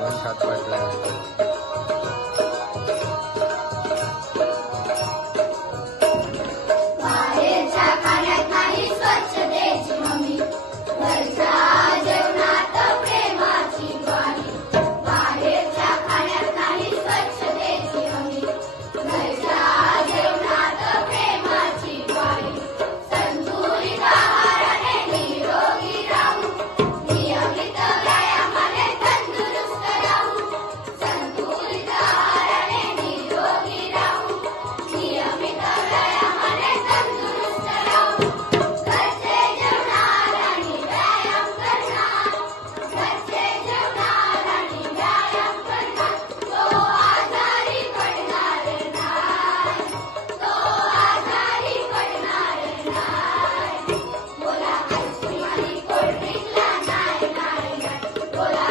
मन छात पडलाय. बाहेरच्या खाण्यात नाही स्वच्छतेची हमी, घरच्या जेवणात प्रेमाची ग्वाही. बाहेरच्या खाण्यात नाही स्वच्छतेची हमी, घरच्या जेवणात प्रेमाची ग्वाही. संतुलित आहाराने निरोगी राहू, नियमित व्यायामाने तंदुरुस्त राहू. संतुलित आहाराने निरोगी राहू, नियमित व्यायामाने तंदुरुस्त राहू. घरचे जेवणार आणि व्यायाम करणार, घरचे जेवणार आणि व्यायाम करणार. तो आजारी पडणार नाही, तो आजारी पडणार नाही. बोला आईस्क्रीम आणि कोल्ड्रिंकला नाही नाही नाही. बोला